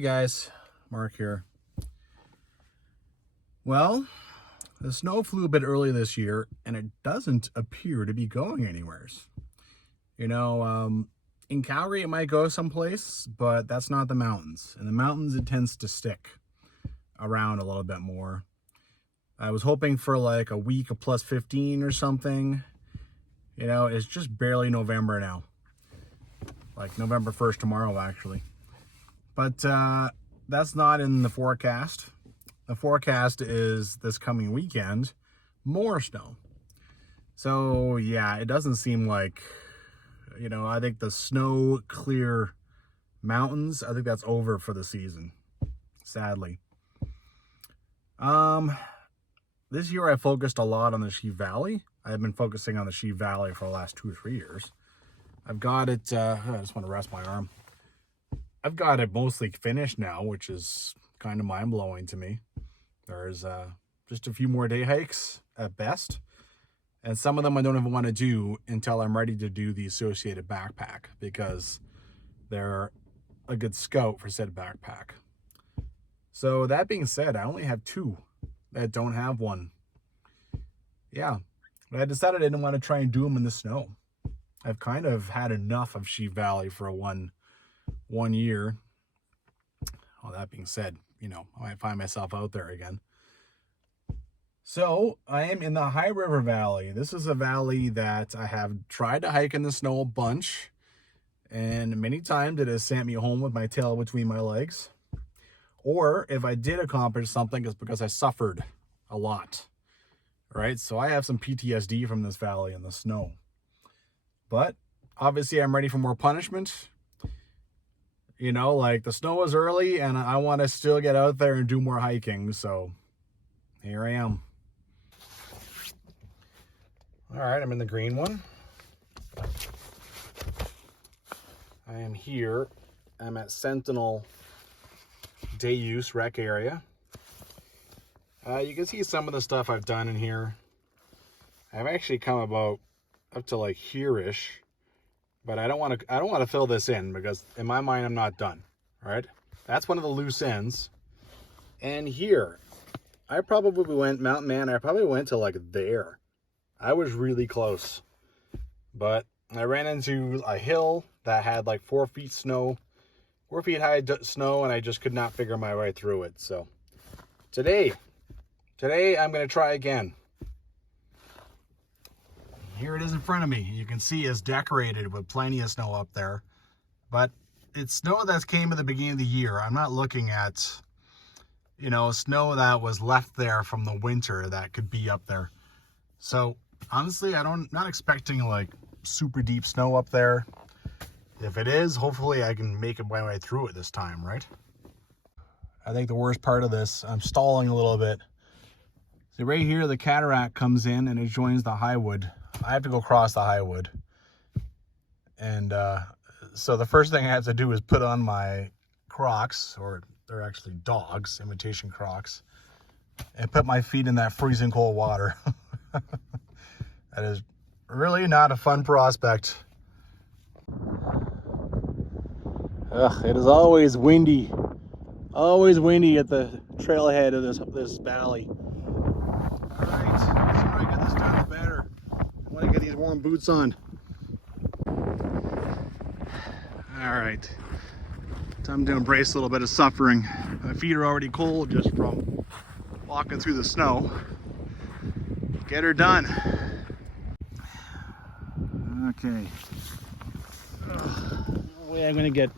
Hey guys, Mark here. Well, the snow flew a bit early this year and it doesn't appear to be going anywhere. In Calgary it might go someplace, but that's not the mountains. In the mountains it tends to stick around a little bit more. I was hoping for like a week of plus 15 or something. It's just barely November now. Like November 1st tomorrow, actually. But that's not in the forecast. The forecast is this coming weekend, more snow. So yeah, it doesn't seem like, I think the snow clear mountains, I think that's over for the season, sadly. This year I focused a lot on the Sheep Valley. I've been focusing on the Sheep Valley for the last 2 or 3 years. I've got it, I just want to rest my arm. I've got it mostly finished now, which is kind of mind-blowing to me. There's just a few more day hikes at best. And some of them I don't even want to do until I'm ready to do the associated backpack, because they're a good scout for said backpack. So that being said, I only have 2 that don't have one. Yeah, but I decided I didn't want to try and do them in the snow. I've kind of had enough of Sheep Valley for one year. Well, that being said, I might find myself out there again. So I am in the High River Valley. This is a valley that I have tried to hike in the snow a bunch, and many times it has sent me home with my tail between my legs. Or if I did accomplish something, it's because I suffered a lot. Right? So I have some PTSD from this valley in the snow. But obviously I'm ready for more punishment. Like the snow is early and I want to still get out there and do more hiking. So here I am. All right, I'm in the green one. I am here. I'm at Sentinel Day Use Rec Area. You can see some of the stuff I've done in here. I've actually come about up to like here-ish. But I don't want to fill this in, because in my mind I'm not done. All right, that's one of the loose ends. And here, I probably went Mt Mann. I probably went to like there. I was really close, but I ran into a hill that had like 4 feet snow, 4 feet high snow, and I just could not figure my way through it. So today I'm gonna try again. Here it is in front of me. You can see it's decorated with plenty of snow up there. But it's snow that came at the beginning of the year. I'm not looking at, snow that was left there from the winter that could be up there. So honestly, not expecting like super deep snow up there. If it is, hopefully I can make my way through it this time, right? I think the worst part of this, I'm stalling a little bit. See, right here, the cataract comes in and it joins the Highwood. I have to go across the Highwood. And so the first thing I have to do is put on my Crocs, or they're actually dogs, imitation Crocs, and put my feet in that freezing cold water. That is really not a fun prospect. Ugh, it is always windy. Always windy at the trailhead of this valley. All right, the sooner I get this done, the better. I want to get these warm boots on. All right, time to embrace a little bit of suffering. My feet are already cold just from walking through the snow. Get her done. Okay. The way I'm going to get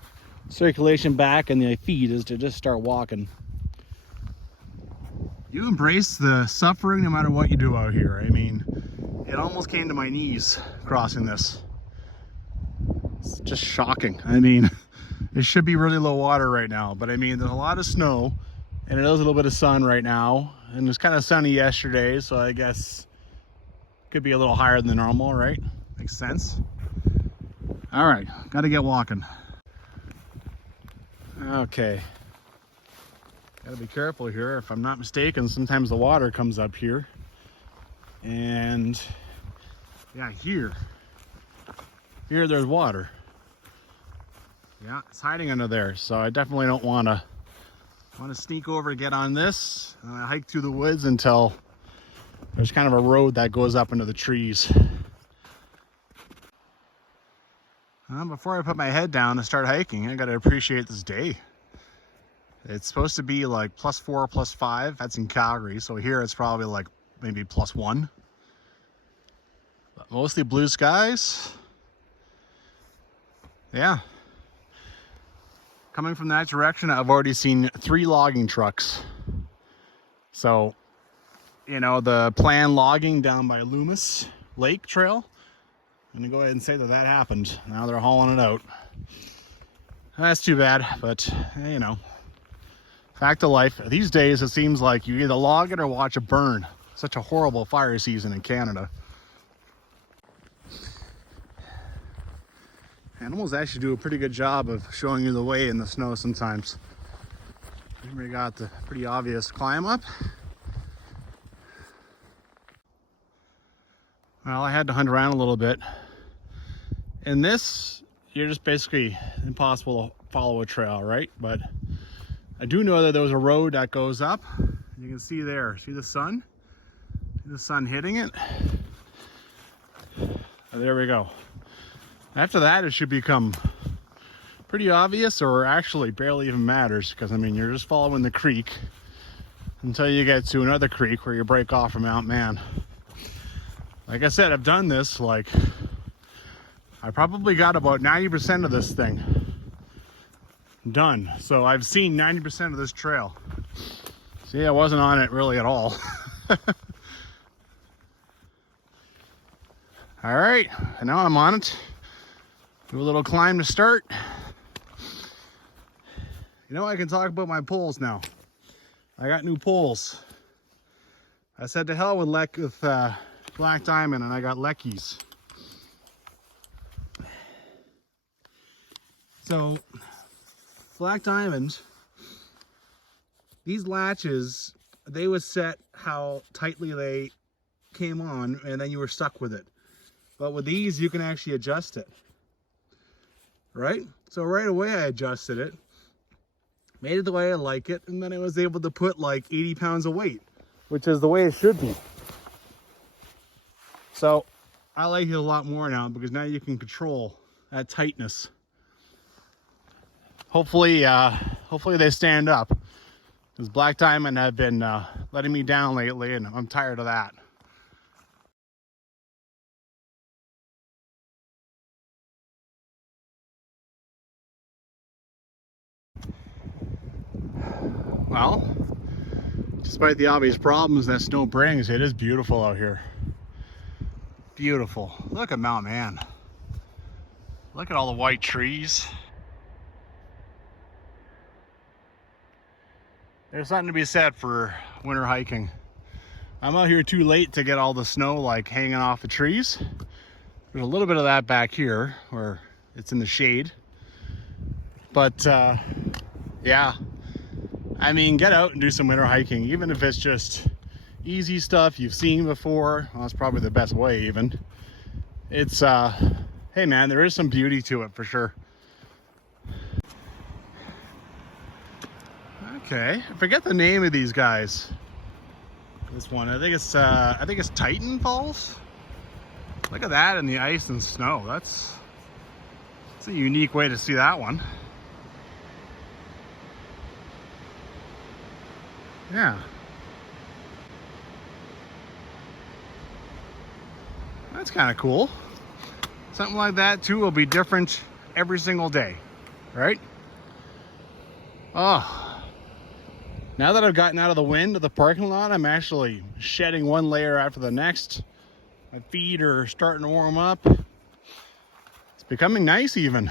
circulation back in the feet is to just start walking. You embrace the suffering no matter what you do out here. I mean, it almost came to my knees crossing this. It's just shocking. I mean, it should be really low water right now, but I mean, there's a lot of snow and it is a little bit of sun right now, and it was kind of sunny yesterday, so I guess it could be a little higher than normal, right? Makes sense. All right, got to get walking. Okay. Gotta be careful here. If I'm not mistaken, sometimes the water comes up here. And yeah, here there's water. Yeah, it's hiding under there. So I definitely don't want to want to sneak over to get on this, and I hike through the woods until there's kind of a road that goes up into the trees. Before I put my head down and start hiking, I got to appreciate this day. It's supposed to be like +4, +5. That's in Calgary, so here it's probably like maybe +1. But mostly blue skies. Yeah. Coming from that direction, I've already seen 3 logging trucks. So, you know, the planned logging down by Loomis Lake Trail, I'm gonna go ahead and say that that happened. Now they're hauling it out. That's too bad, but you know, fact of life. These days it seems like you either log it or watch it burn. Such a horrible fire season in Canada. Animals actually do a pretty good job of showing you the way in the snow sometimes. We got the pretty obvious climb up. Well, I had to hunt around a little bit. In this, you're just basically impossible to follow a trail, right? But I do know that there was a road that goes up. You can see there, see the sun? See the sun hitting it? There we go. After that, it should become pretty obvious, or actually barely even matters, because I mean, you're just following the creek until you get to another creek where you break off from Mount Mann. Like I said, I've done this, like, I probably got about 90% of this thing done. So I've seen 90% of this trail. See, I wasn't on it really at all. All right, and now I'm on it. Do a little climb to start. You know, I can talk about my poles now. I got new poles. I said to hell with Black Diamond, and I got Rockies. So, Black Diamond, these latches, they would set how tightly they came on, and then you were stuck with it. But with these, you can actually adjust it. Right? So right away I adjusted it, made it the way I like it, and then I was able to put like 80 pounds of weight, which is the way it should be. So I like it a lot more now, because now you can control that tightness. Hopefully they stand up, because Black Diamond have been letting me down lately, and I'm tired of that. Well, despite the obvious problems that snow brings, it is beautiful out here. Beautiful. Look at Mt Mann. Look at all the white trees. There's something to be said for winter hiking. I'm out here too late to get all the snow like hanging off the trees. There's a little bit of that back here where it's in the shade. But yeah, I mean, get out and do some winter hiking, even if it's just easy stuff you've seen before. Well, that's probably the best way even. It's, hey man, there is some beauty to it for sure. Okay, I forget the name of these guys. This one, I think it's Titan Falls. Look at that in the ice and snow. That's a unique way to see that one. Yeah. That's kind of cool. Something like that too will be different every single day, right? Oh, now that I've gotten out of the wind of the parking lot, I'm actually shedding one layer after the next. My feet are starting to warm up. It's becoming nice even.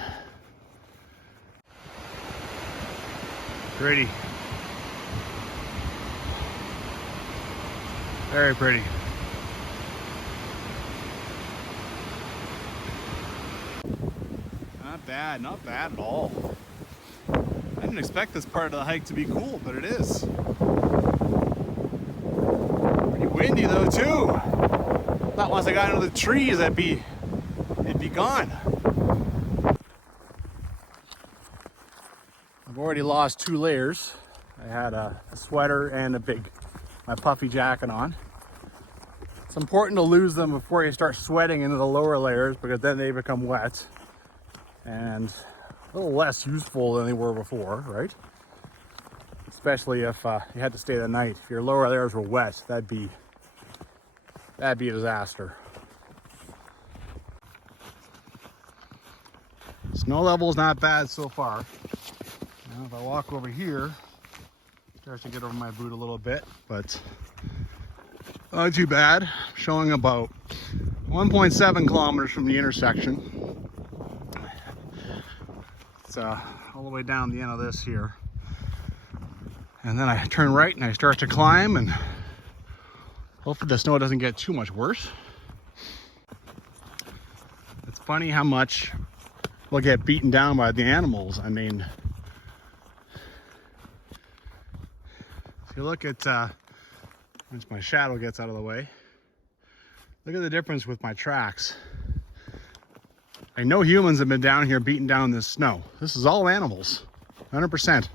Pretty. Very pretty. Not bad at all. I didn't expect this part of the hike to be cool, but it is. Pretty windy though too. Thought once I got into the trees it'd be gone. I've already lost 2 layers. I had a sweater and my puffy jacket on. It's important to lose them before you start sweating into the lower layers, because then they become wet and a little less useful than they were before, right? Especially if you had to stay the night. If your lower layers were wet, that'd be a disaster. Snow level's not bad so far. Now, if I walk over here, starts to get over my boot a little bit, but not too bad. Showing about 1.7 kilometers from the intersection. It's all the way down the end of this here. And then I turn right and I start to climb, and hopefully the snow doesn't get too much worse. It's funny how much we'll get beaten down by the animals. I mean, if you look at, once my shadow gets out of the way, look at the difference with my tracks. I know humans have been down here beating down this snow. This is all animals, 100%.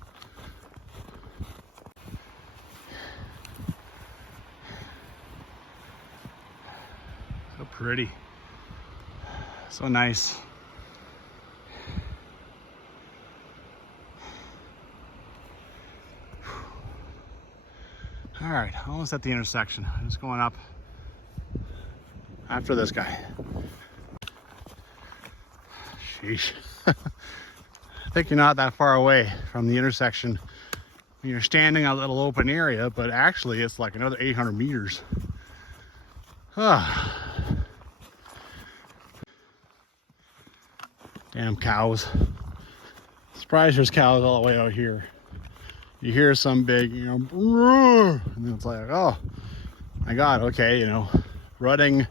So pretty, so nice. All right, almost at the intersection. I'm just going up after this guy. Sheesh. I think you're not that far away from the intersection when you're standing in a little open area, but actually it's like another 800 meters. Damn cows. Surprised there's cows all the way out here. You hear some big, and then it's like, oh my God, okay, rutting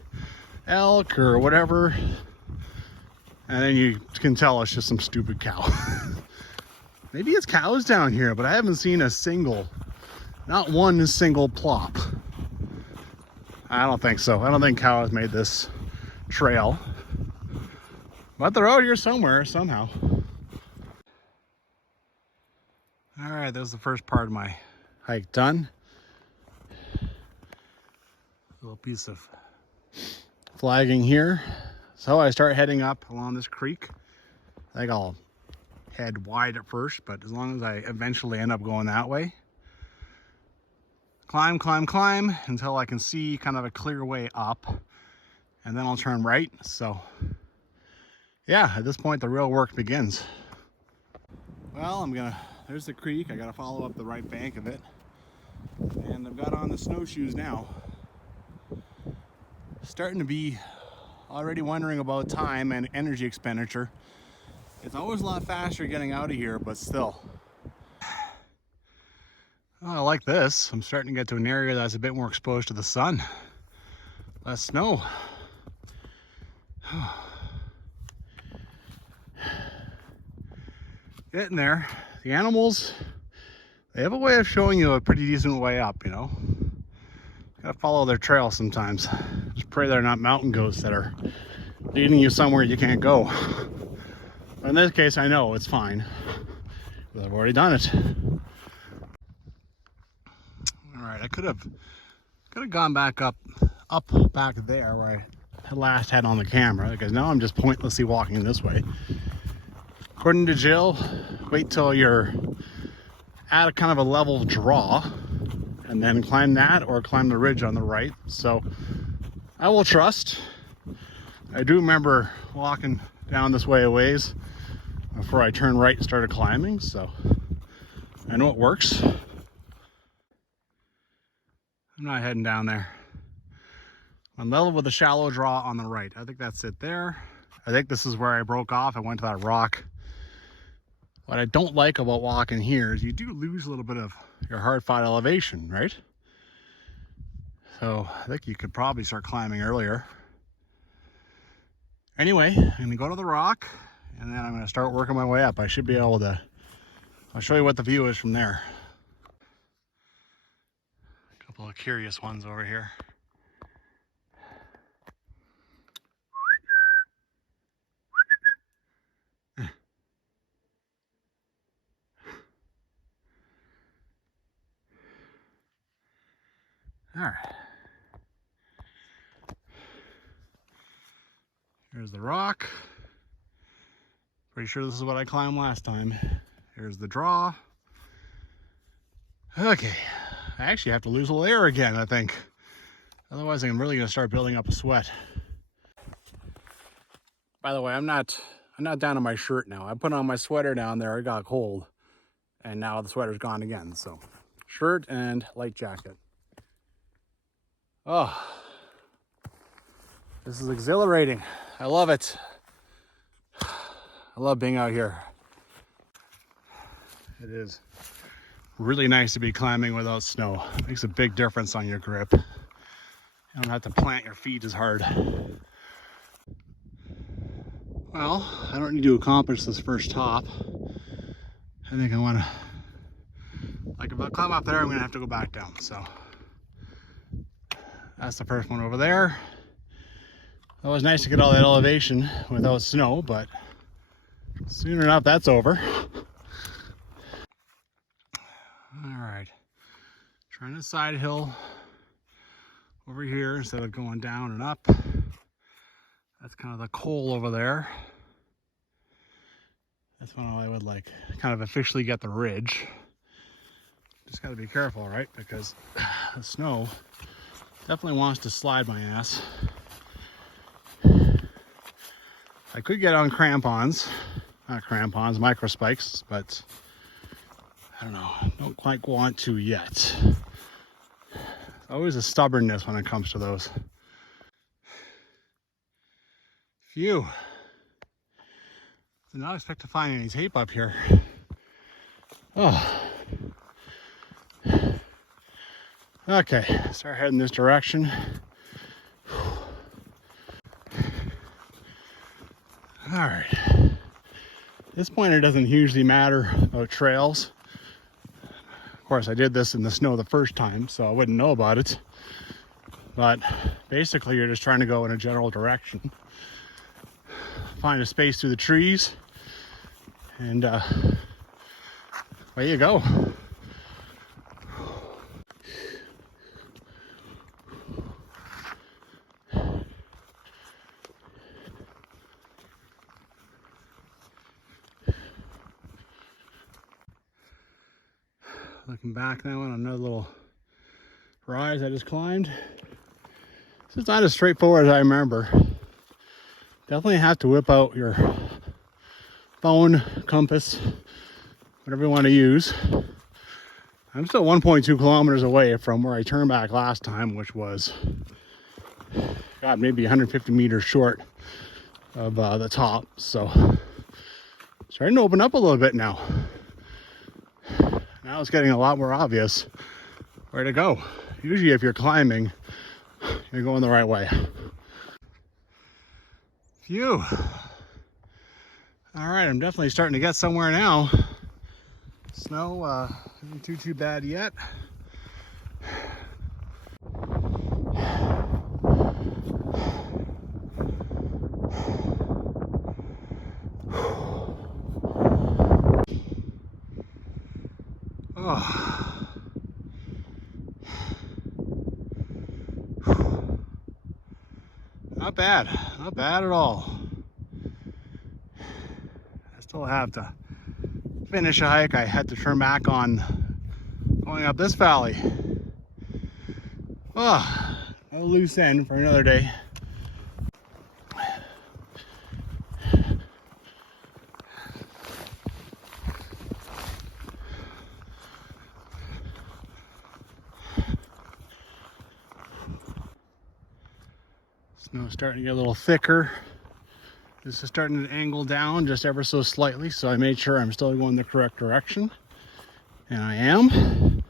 elk or whatever. And then you can tell it's just some stupid cow. Maybe it's cows down here, but I haven't seen not one single plop. I don't think so. I don't think cows made this trail. But they're out here somewhere, somehow. All right, that was the first part of my hike done. Little piece of flagging here. So I start heading up along this creek. I think I'll head wide at first, but as long as I eventually end up going that way. Climb, climb, climb until I can see kind of a clear way up, and then I'll turn right. So yeah, at this point the real work begins. Well, there's the creek. I gotta follow up the right bank of it. And I've got on the snowshoes now. Starting to be already wondering about time and energy expenditure. It's always a lot faster getting out of here, but still. Oh, I like this. I'm starting to get to an area that's a bit more exposed to the sun. Less snow. Getting there. The animals, they have a way of showing you a pretty decent way up, Gotta follow their trail sometimes. Just pray they're not mountain goats that are leading you somewhere you can't go. But in this case, I know it's fine, because I've already done it. All right, I could have gone back up back there where I last had on the camera, because now I'm just pointlessly walking this way. According to Jill, wait till you're at a kind of a level draw and then climb that, or climb the ridge on the right. So I will trust. I do remember walking down this way a ways before I turned right and started climbing, so I know it works. I'm not heading down there. I'm level with a shallow draw on the right. I think that's it there. I think this is where I broke off. I went to that rock. What I don't like about walking here is you do lose a little bit of your hard-fought elevation, right? So I think you could probably start climbing earlier. Anyway, I'm gonna go to the rock, and then I'm gonna start working my way up. I should be able to, I'll show you what the view is from there. A couple of curious ones over here. Here's the rock. Pretty sure this is what I climbed last time. Here's the draw. Okay, I actually have to lose a little air again, I think. Otherwise, I'm really gonna start building up a sweat. By the way, I'm not down to my shirt now. I put on my sweater down there, it got cold. And now the sweater's gone again, so. Shirt and light jacket. Oh, this is exhilarating. I love it. I love being out here. It is really nice to be climbing without snow. It makes a big difference on your grip. You don't have to plant your feet as hard. Well, I don't need to accomplish this first top. I think I want to, like if I climb up there, I'm going to have to go back down. So that's the first one over there. It was nice to get all that elevation without snow, but soon enough that's over. All right, trying a side hill over here instead of going down and up. That's kind of the coal over there. That's when I would like kind of officially get the ridge. Just got to be careful, right? Because the snow definitely wants to slide my ass. I could get on crampons, not crampons, micro spikes, but I don't know, don't quite want to yet. Always a stubbornness when it comes to those. Phew. Did not expect to find any tape up here. Oh. Okay, start heading this direction. All right. At this point, it doesn't hugely matter about trails. Of course, I did this in the snow the first time, so I wouldn't know about it. But basically, you're just trying to go in a general direction. Find a space through the trees, and away you go. Looking back now on another little rise I just climbed. This is not as straightforward as I remember. Definitely have to whip out your phone, compass, whatever you want to use. I'm still 1.2 kilometers away from where I turned back last time, which was, God, maybe 150 meters short of the top. So, starting to open up a little bit now. Now it's getting a lot more obvious where to go. Usually if you're climbing, you're going the right way. Phew. All right, I'm definitely starting to get somewhere now. Snow isn't too bad yet. Oh. Not bad at all. I still have to finish a hike. I had to turn back on going up this valley. Oh, a loose end for another day. Snow's starting to get a little thicker. This is starting to angle down just ever so slightly, so I made sure I'm still going the correct direction. And I am.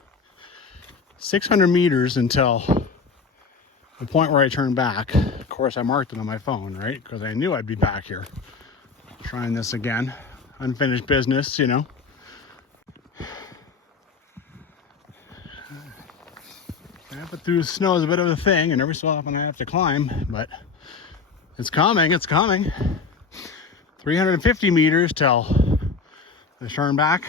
600 meters until the point where I turn back. Of course, I marked it on my phone, right? Because I knew I'd be back here. Trying this again. Unfinished business, you know. But through snow is a bit of a thing, and every so often I have to climb, but it's coming, it's coming. 350 meters till the turn back.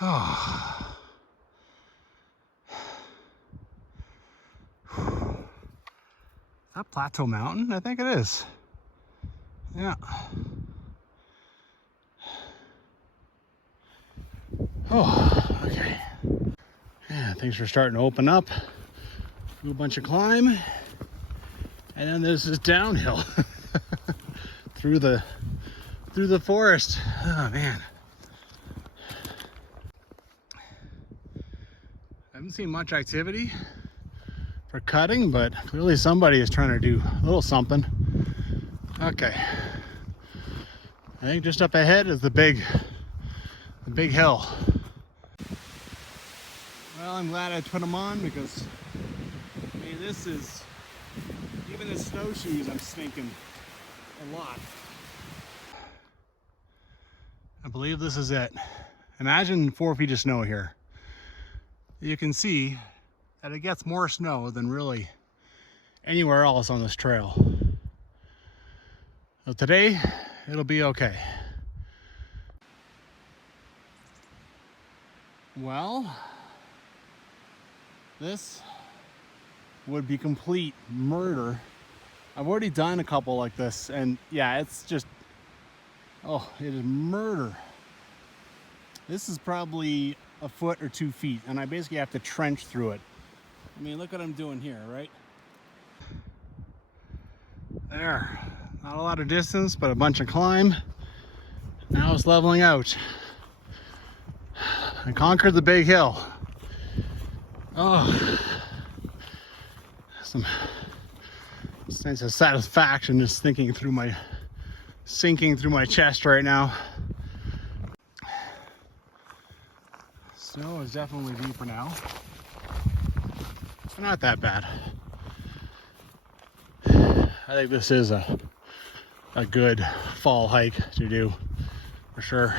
Oh. Is that Plateau Mountain? I think it is. Yeah. Oh, okay. Yeah, things are starting to open up. Do a bunch of climb, and then there's this downhill through the forest. Oh man. I haven't seen much activity for cutting, but clearly somebody is trying to do a little something. Okay. I think just up ahead is the big hill. Well, I'm glad I put them on because, I mean, this is, even in snowshoes, I'm stinking a lot. I believe this is it. Imagine 4 feet of snow here. You can see that it gets more snow than really anywhere else on this trail. So today, it'll be okay. Well, this would be complete murder. I've already done a couple like this, and yeah, it's just, oh, it is murder. This is probably a foot or 2 feet, and I basically have to trench through it. I mean, look what I'm doing here, right? There, not a lot of distance, but a bunch of climb. Now it's leveling out. I conquered the big hill. Oh, some sense of satisfaction just sinking through my chest right now. Snow is definitely deeper now. Not that bad. I think this is a good fall hike to do for sure.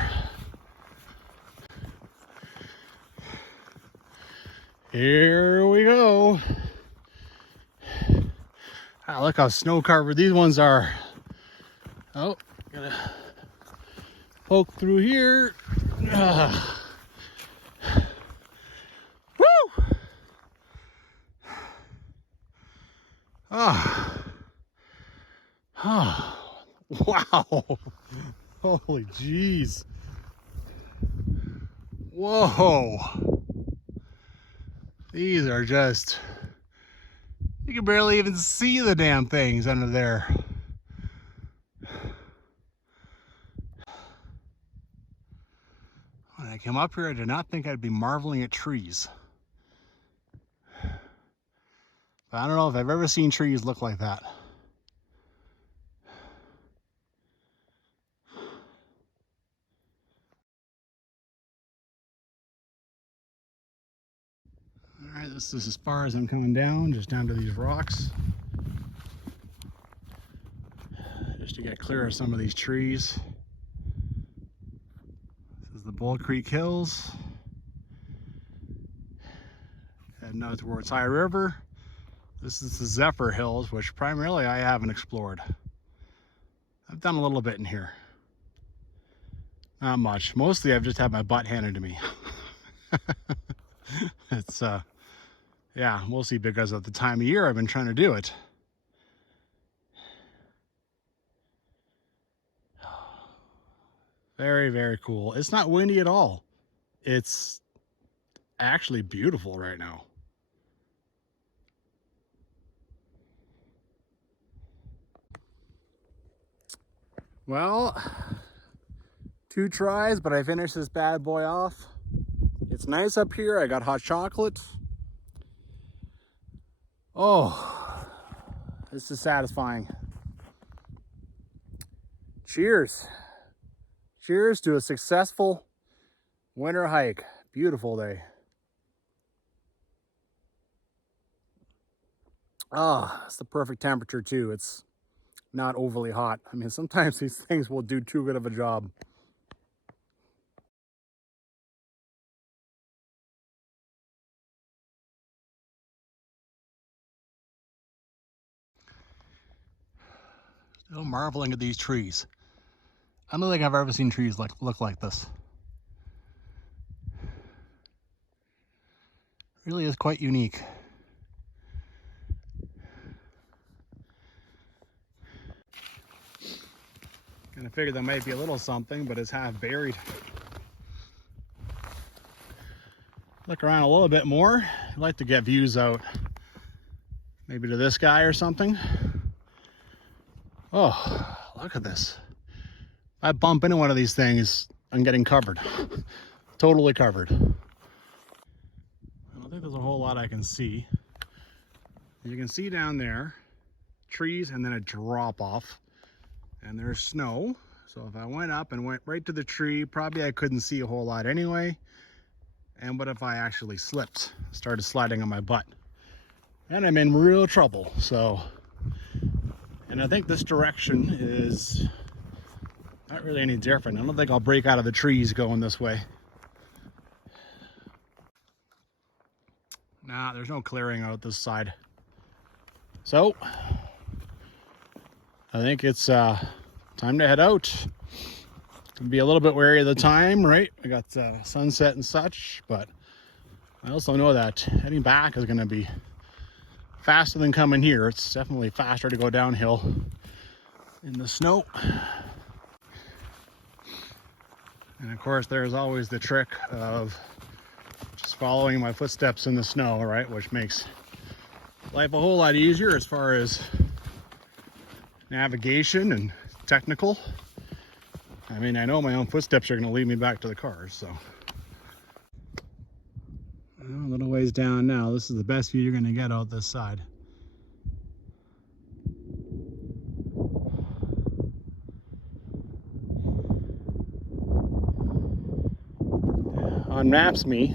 Here we go. Ah, look how snow covered these ones are. Oh, gonna poke through here. Woo! Oh. Oh. Wow. Holy jeez. Whoa. These are just, you can barely even see the damn things under there. When I came up here, I did not think I'd be marveling at trees. But I don't know if I've ever seen trees look like that. All right, this is as far as I'm coming down, just down to these rocks. Just to get clear of some of these trees. This is the Bull Creek Hills. Heading out towards High River. This is the Zephyr Hills, which primarily I haven't explored. I've done a little bit in here. Not much. Mostly I've just had my butt handed to me. It's, yeah, mostly because of the time of year I've been trying to do it. Very, very cool. It's not windy at all. It's actually beautiful right now. Well, 2 tries, but I finished this bad boy off. It's nice up here. I got hot chocolate. Oh, this is satisfying. Cheers. Cheers to a successful winter hike. Beautiful day. Ah, it's the perfect temperature too. It's not overly hot. I mean, sometimes these things will do too good of a job. Still marveling at these trees. I don't think I've ever seen trees look like this. Really is quite unique. Kind of figured there might be a little something, but it's half buried. Look around a little bit more. I'd like to get views out. Maybe to this guy or something. Oh, look at this. If I bump into one of these things, I'm getting covered. Totally covered. I don't think there's a whole lot I can see. You can see down there, trees and then a drop off. And there's snow. So if I went up and went right to the tree, probably I couldn't see a whole lot anyway. And what if I actually slipped, started sliding on my butt? And I'm in real trouble. So, and I think this direction is not really any different. I don't think I'll break out of the trees going this way. Nah, there's no clearing out this side. So, I think it's time to head out. Be a little bit wary of the time, right? We got sunset and such, but I also know that heading back is going to be faster than coming here. It's definitely faster to go downhill in the snow. And of course, there's always the trick of just following my footsteps in the snow, right? Which makes life a whole lot easier as far as navigation and technical. I mean, I know my own footsteps are going to lead me back to the cars, so. Well, a little ways down now. This is the best view you're going to get out this side. On Maps.me,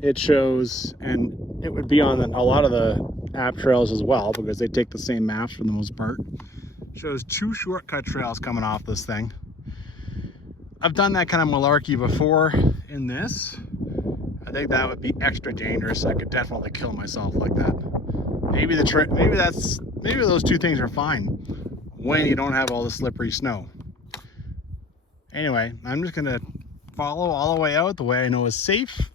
it shows, and it would be on a lot of the app trails as well, because they take the same maps for the most part. It shows 2 shortcut trails coming off this thing. I've done that kind of malarkey before in this. I think that would be extra dangerous. I could definitely kill myself like that. Maybe those 2 things are fine when you don't have all the slippery snow. Anyway, I'm just gonna follow all the way out the way I know is safe.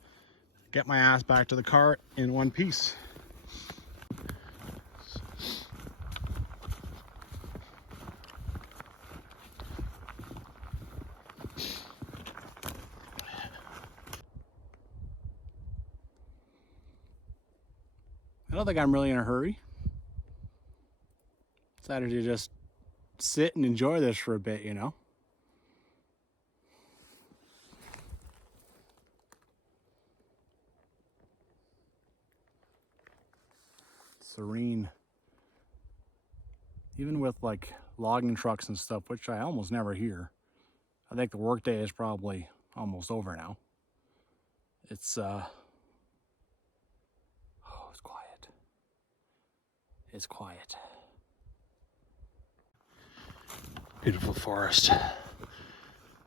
Get my ass back to the car in one piece. I don't think I'm really in a hurry. Decided to just sit and enjoy this for a bit, you know. Serene. Even with like logging trucks and stuff, which I almost never hear. I think the workday is probably almost over now. It's it's quiet. It's quiet. Beautiful forest.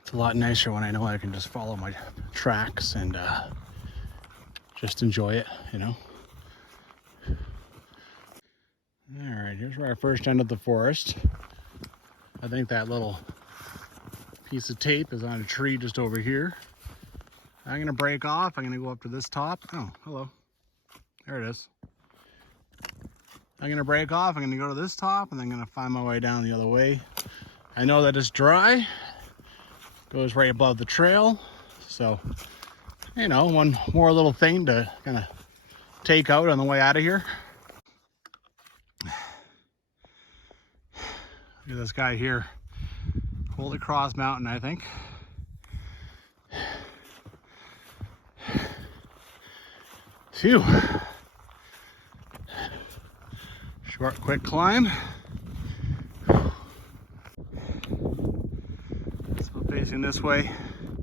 It's a lot nicer when I know I can just follow my tracks and just enjoy it, you know. All right, here's where I first entered the forest. I think that little piece of tape is on a tree just over here. I'm gonna break off. I'm gonna go up to this top. Oh, hello. There it is. I'm gonna break off. I'm gonna go to this top and then I'm gonna find my way down the other way. I know that it's dry. Goes right above the trail. So, you know, one more little thing to kind of take out on the way out of here. Look at this guy here. Holy Cross Mountain, I think. Phew. Short, quick climb. So facing this way.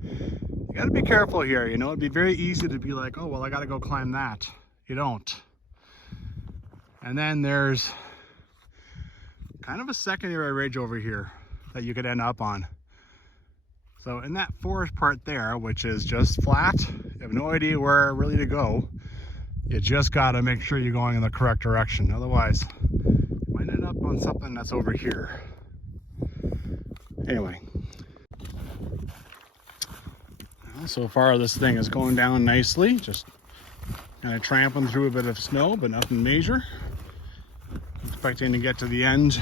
You gotta be careful here, you know. It'd be very easy to be like, oh, well, I gotta go climb that. You don't. And then there's kind of a secondary ridge over here that you could end up on. So in that forest part there, which is just flat, you have no idea where really to go. You just gotta make sure you're going in the correct direction. Otherwise, you might end up on something that's over here. Anyway. So far this thing is going down nicely. Just Kind of tramping through a bit of snow, but nothing major. Expecting to get to the end,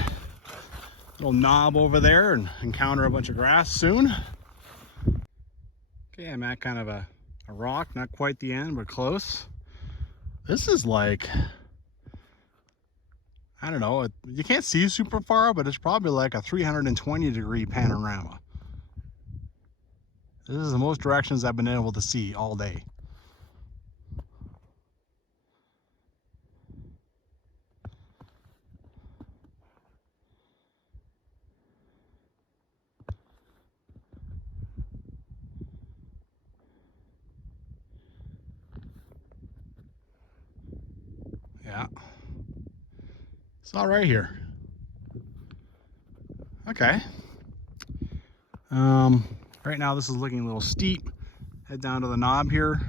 little knob over there, and encounter a bunch of grass soon. Okay, I'm at kind of a rock, not quite the end, but close. This is like, I don't know, you can't see super far, but it's probably like a 320-degree panorama. This is the most directions I've been able to see all day. Yeah. It's all right here. Okay. Right now this is looking a little steep. Head down to the knob here.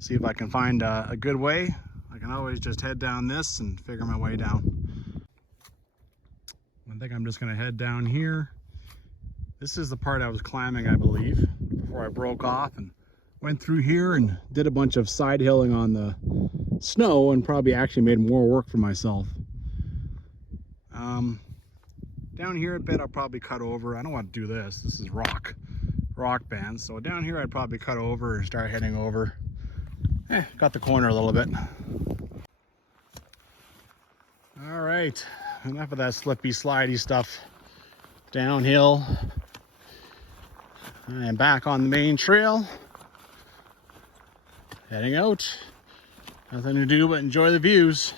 See if I can find a good way. I can always just head down this and figure my way down. I think I'm just gonna head down here. This is the part I was climbing, I believe, before I broke off and went through here and did a bunch of side hilling on the snow and probably actually made more work for myself. Down here a bit I'll probably cut over. I don't want to do this. This is rock band. So down here I'd probably cut over and start heading over. Got the corner a little bit. All right, enough of that slippy slidey stuff. Downhill. I am back on the main trail. Heading out. Nothing to do but enjoy the views.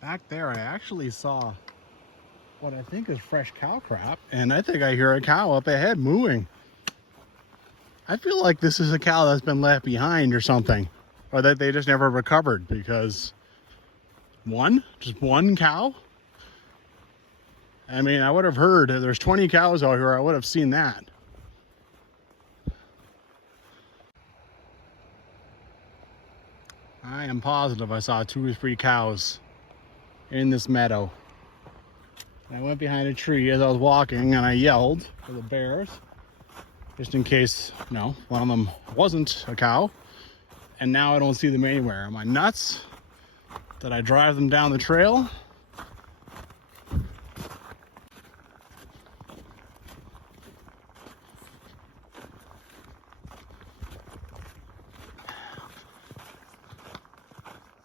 Back there, I actually saw what I think is fresh cow crap, and I think I hear a cow up ahead mooing. I feel like this is a cow that's been left behind or something, or that they just never recovered, because just one cow? I mean, I would have heard if there's 20 cows out here, I would have seen that. I am positive I saw 2 or 3 cows in this meadow. I went behind a tree as I was walking and I yelled for the bears, just in case, one of them wasn't a cow, and now I don't see them anywhere. Am I nuts? Did I drive them down the trail?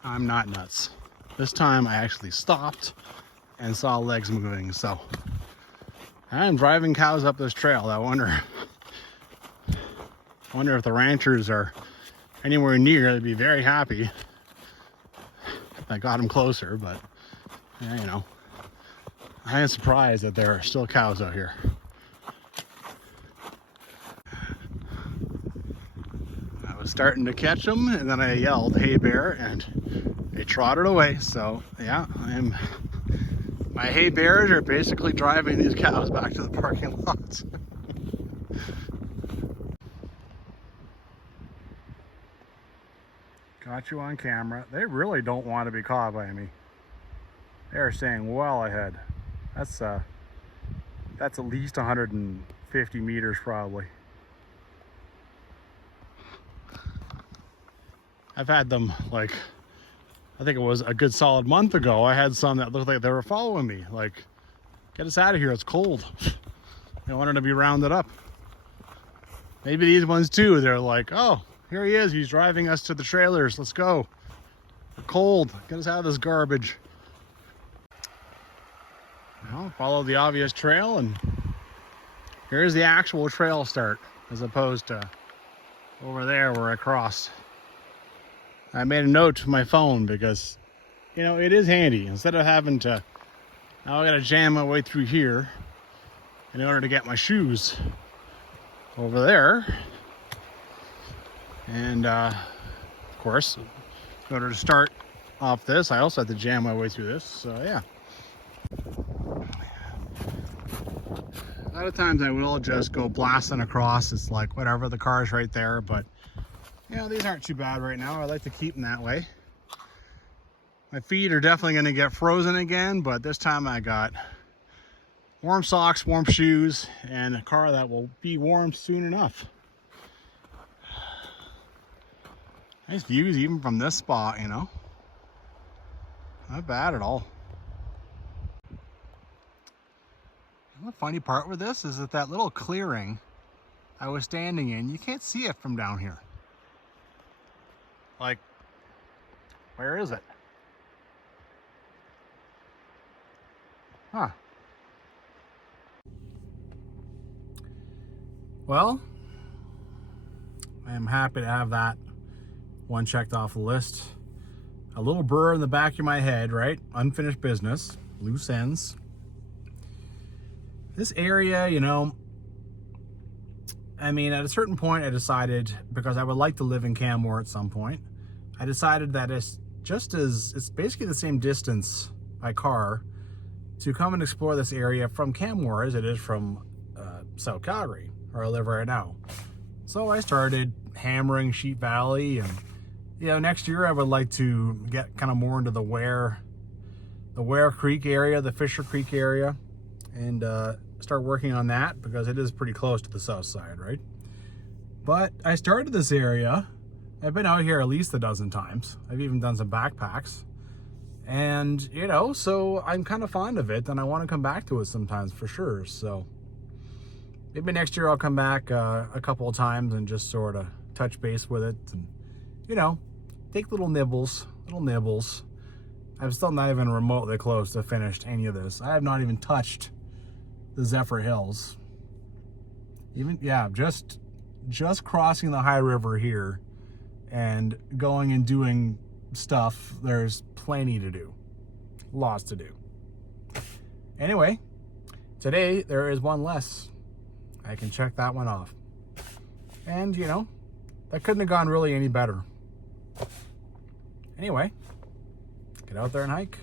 I'm not nuts. This time I actually stopped and saw legs moving, so I'm driving cows up this trail. I wonder if the ranchers are anywhere near. They'd be very happy if I got them closer, but I am surprised that there are still cows out here. I was starting to catch them, and then I yelled, "Hey bear," and they trotted away. So yeah, my hay bears are basically driving these cows back to the parking lot. Got you on camera. They really don't want to be caught by me. They're staying well ahead. That's at least 150 meters probably. I've had them, like, I think it was a good solid month ago. I had some that looked like they were following me. Like, get us out of here, it's cold. They wanted to be rounded up. Maybe these ones too, they're like, oh, here he is, he's driving us to the trailers, let's go. We're cold, get us out of this garbage. Well, follow the obvious trail, and here's the actual trail start, as opposed to over there where I crossed. I made a note to my phone because, it is handy. Instead of having to, now I gotta jam my way through here in order to get my shoes over there. And of course, in order to start off this, I also have to jam my way through this. So yeah. A lot of times I will just go blasting across. It's like, whatever, the car's right there, but these aren't too bad right now. I like to keep them that way. My feet are definitely going to get frozen again, but this time I got warm socks, warm shoes, and a car that will be warm soon enough. Nice views even from this spot, you know. Not bad at all. And the funny part with this is that little clearing I was standing in, you can't see it from down here. Like, where is it? Huh. Well, I am happy to have that one checked off the list. A little burr in the back of my head, right? Unfinished business, loose ends. This area, you know, I mean, at a certain point I decided, because I would like to live in Canmore at some point, I decided that it's basically the same distance by car to come and explore this area from Canmore as it is from South Calgary, where I live right now. So I started hammering Sheep Valley, and you know, next year I would like to get kind of more into the Ware Creek area, the Fisher Creek area, and start working on that because it is pretty close to the south side, right? But I started this area. I've been out here at least a dozen times. I've even done some backpacks. And, you know, so I'm kind of fond of it, and I want to come back to it sometimes for sure. So maybe next year I'll come back a couple of times and just sort of touch base with it and, you know, take little nibbles. I'm still not even remotely close to finished any of this. I have not even touched the Zephyr Hills. Even, yeah, just crossing the High River here and going and doing stuff, there's plenty to do. Lots to do. Anyway, today there is one less. I can check that one off. And, you know, that couldn't have gone really any better. Anyway, get out there and hike.